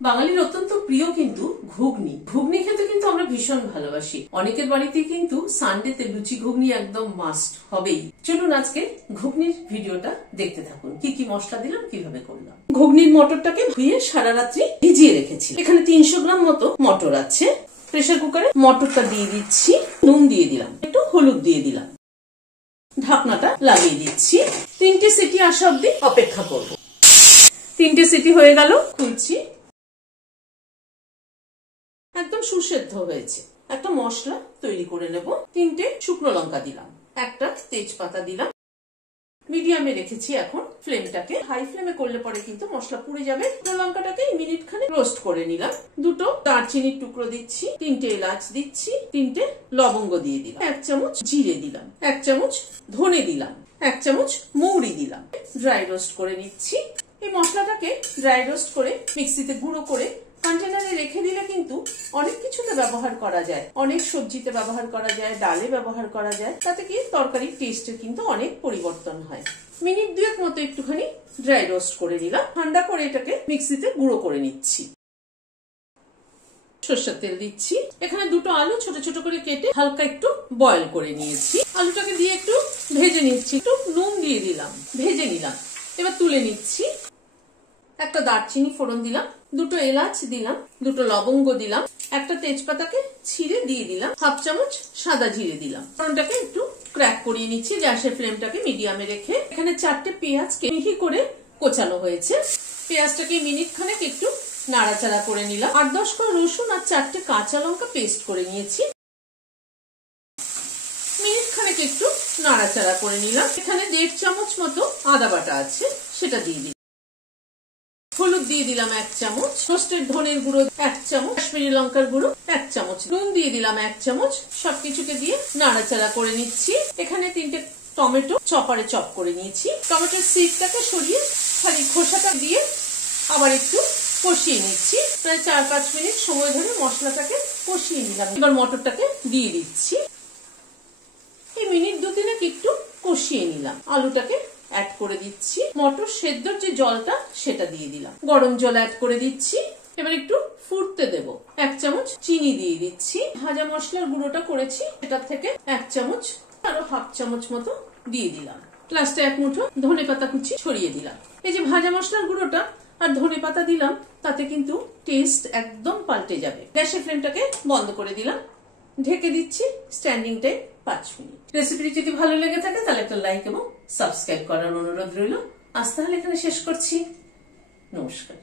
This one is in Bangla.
বাঙালির অত্যন্ত প্রিয় কিন্তু ঘুগনি। ঘুগনি খেতে কিন্তু আমরা ভীষণ ভালোবাসি। অনেকের বাড়িতে কিন্তু সানডেতে লুচি ঘুগনি একদম মাস্ট হবেই। চলুন আজকে ঘুগনির ভিডিওটা দেখতে থাকুন। কি কি মশলা দিলাম, কিভাবে করলাম। ঘুগনির মটরটাকে ধুয়ে সারা রাত্রি ভিজিয়ে রেখেছি। এখানে 300 গ্রাম মতো মটর আছে। প্রেসার কুকারে মটরটা দিয়ে দিচ্ছি, নুন দিয়ে দিলাম, একটু হলুদ দিয়ে দিলাম, ঢাকনাটা লাগিয়ে দিচ্ছি। 3টে সিটি আসা অব্দি অপেক্ষা করব। 3টে সিটি হয়ে গেল, খুলছি। একদম সুসেদ্ধ হয়েছে। একটা মশলা তৈরি করে নেব। 3টে শুকনো লঙ্কা দিলাম, একটা তেজপাতা দিলাম, মিডিয়ামে রেখেছি। এখন ফ্লেমটাকে হাই ফ্লেমে করলে পরে কিন্তু মশলা পুড়ে যাবে। শুকনো লঙ্কাটাকে মিনিট খানে রোস্ট করে নিলাম। 2টো দারচিনির টুকরো দিচ্ছি, 3টে এলাচ দিচ্ছি, 3টে লবঙ্গ দিয়ে দিলাম, 1 চামচ জিরে দিলাম, 1 চামচ ধনে দিলাম, 1 চামচ মৌরি দিলাম। ড্রাই রোস্ট করে নিচ্ছি। এই মশলাটাকে ড্রাই রোস্ট করে মিক্সিতে গুঁড়ো করে কন্টেনারে রেখে দিলে কিন্তু অনেক কিছুতে ব্যবহার করা যায়। অনেক সবজিতে ব্যবহার করা যায়, ডালে ব্যবহার করা যায়। তাতে কি তরকারির টেস্টের কিন্তু অনেক পরিবর্তন হয়। মিনিট 2 মতো একটুখানি ড্রাই রোস্ট করে নিলাম। ঠান্ডা করে এটাকে মিক্সিতে গুঁড়ো করে নিচ্ছি। সরষের তেল দিচ্ছি। এখানে 2টো আলু ছোট ছোট করে কেটে হালকা একটু বয়েল করে নিয়েছি। আলুটাকে দিয়ে একটু ভেজে নিচ্ছি। একটু নুন দিয়ে দিলাম, ভেজে নিলাম। এবার তুলে নিচ্ছি। একটা দারচিনি ফোড়ন দিলাম, 2টো এলাচ দিলাম, 2টো লবঙ্গ দিলাম, একটা তেজপাতাকে ছিঁড়ে দিয়ে দিলাম, 1/2 চামচ সাদা জিরে দিলাম। ফোড়নটাকে একটু ক্র্যাক করিয়ে নিচ্ছি গ্যাসের ফ্লেমটাকে মিডিয়ামে রেখে। এখানে 4টে পেঁয়াজকে মিহি করে কোচানো হয়েছে। পেঁয়াজটাকে মিনিট খানেক একটু নাড়াচাড়া করে নিলাম। 8-10 কোয়া রসুন আর 4টে কাঁচা লঙ্কা পেস্ট করে নিয়েছি। মিনিট খানেক একটু নাড়াচাড়া করে নিলাম। এখানে 1.5 চামচ মতো আদা বাটা আছে, সেটা দিয়ে দিলাম। হলুদ দিয়ে দিলাম 1 চামচ, রোস্টেড ধনের গুঁড়ো 1 চামচ, কাশ্মীরি লঙ্কার গুঁড়ো 1 চামচ, নুন দিয়ে দিলাম 1 চামচ। সবকিছুকে দিয়ে নাড়াচাড়া করে নিচ্ছি। এখানে 3টে টমেটো চপারে চপ করে নিয়েছি। টমেটোর সিডটাকে সরিয়ে খালি খোসাটা দিয়ে আবার একটু কষিয়ে নিচ্ছি। প্রায় 4-5 মিনিট সময় ধরে মশলাটাকে কষিয়ে নিলাম। এবার মটরটাকে দিয়ে দিচ্ছি। এই মিনিট 2-3 একটু কষিয়ে নিলাম। আলুটাকে অ্যাড করে দিচ্ছি। মটর সেদ্ধর যে জলটা সেটা দিয়ে দিলাম। গরম জল অ্যাড করে দিচ্ছি। এবার একটু ফুটতে দেব। 1 চামচ চিনি দিয়ে দিচ্ছি। ভাজা মশলার গুঁড়োটা করেছি, সেটার থেকে 1 চামচ আরো 1/2 চামচ মতো দিয়ে দিলাম। লাস্টে 1 মুঠো ধনেপাতা কুচি ছড়িয়ে দিলাম। এই যে ভাজা মশলার গুঁড়োটা আর ধনেপাতা দিলাম, তাতে কিন্তু টেস্ট একদম পাল্টে যাবে। গ্যাসের ফ্লেমটাকে বন্ধ করে দিলাম। ঢেকে দিচ্ছি স্ট্যান্ডিং টাইম 5 মিনিট। রেসিপিটি যদি ভালো লেগে থাকে তাহলে একটা লাইক এবং সাবস্ক্রাইব করার অনুরোধ রইল। আজ তাহলে এখানে শেষ করছি। নমস্কার।